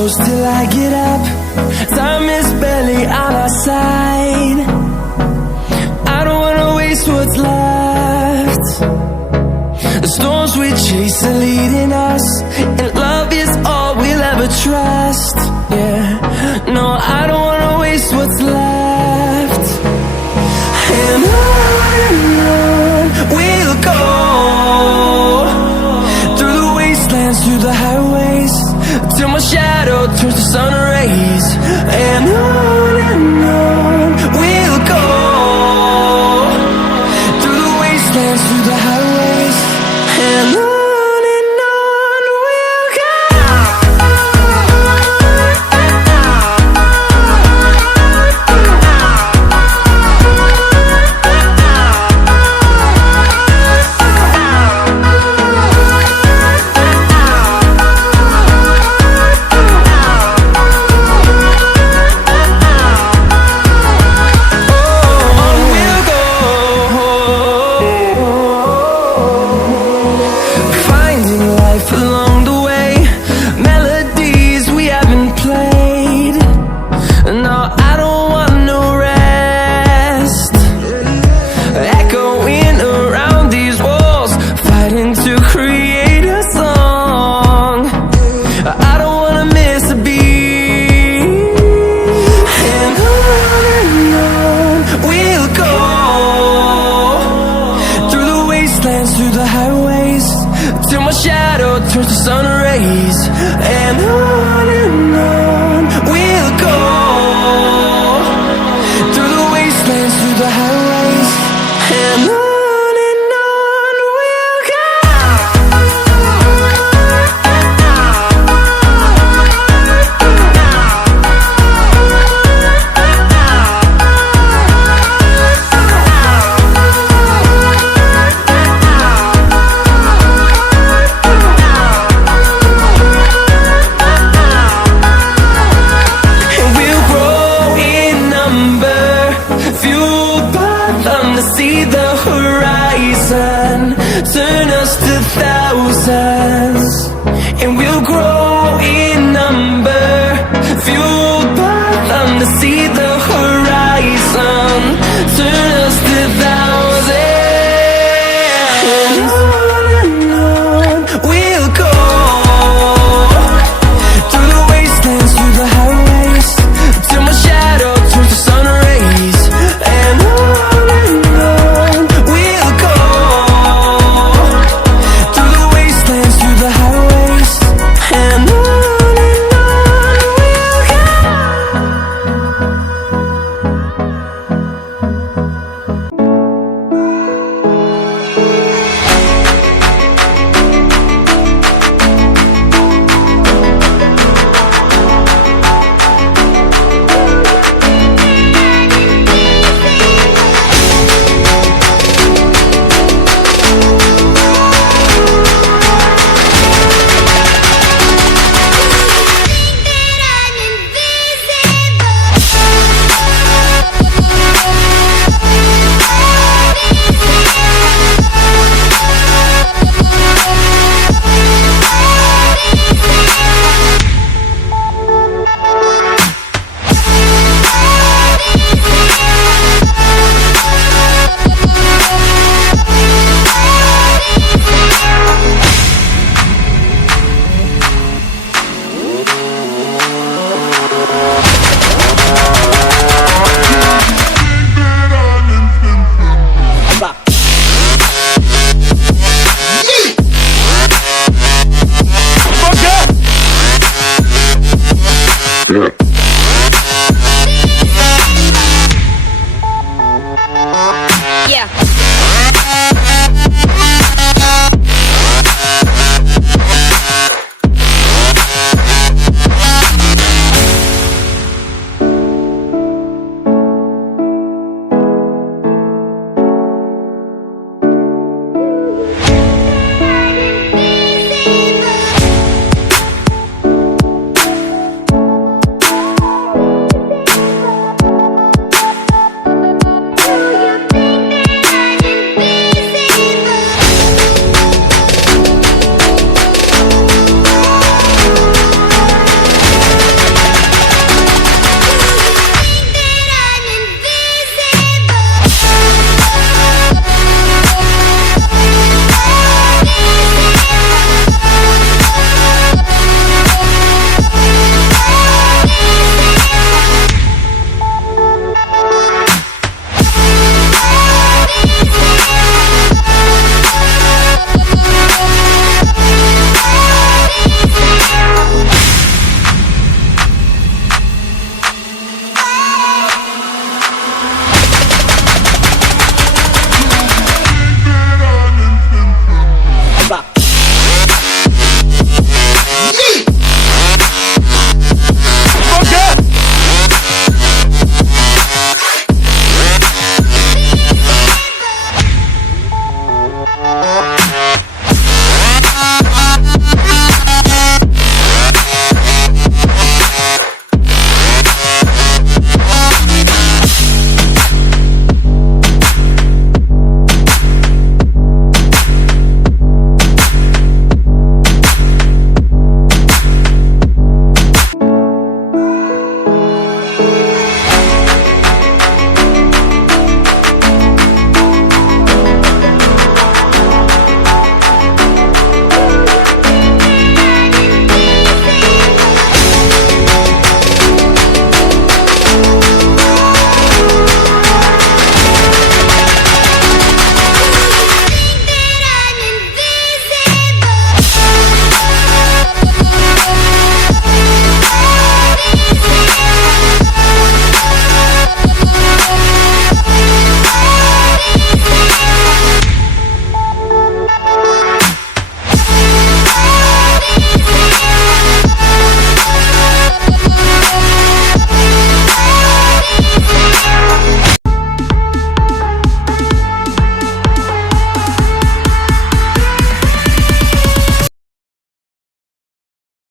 close till I get up. Time is barely on our side. I don't wanna waste what's left. The storms we chase are leading us, and love is all we'll ever trust. Yeah, no, I don't wanna waste what's left. And on we'll go, through the wastelands, through the highways, till my shadow turns to sun rays. And on we'll go, through the wastelands, through the highways, and on we'll go. Along the way, melodies we haven't played. No, I don't want no rest. Echoing around these walls, fighting to create a song. I don't wanna miss a beat. And on we'll go, through the wastelands, through the highways, till my shadow turns to sun rays. And on we'll go, through the wastelands, through the highways, and on we'll go. See the horizon, turn us to thousands.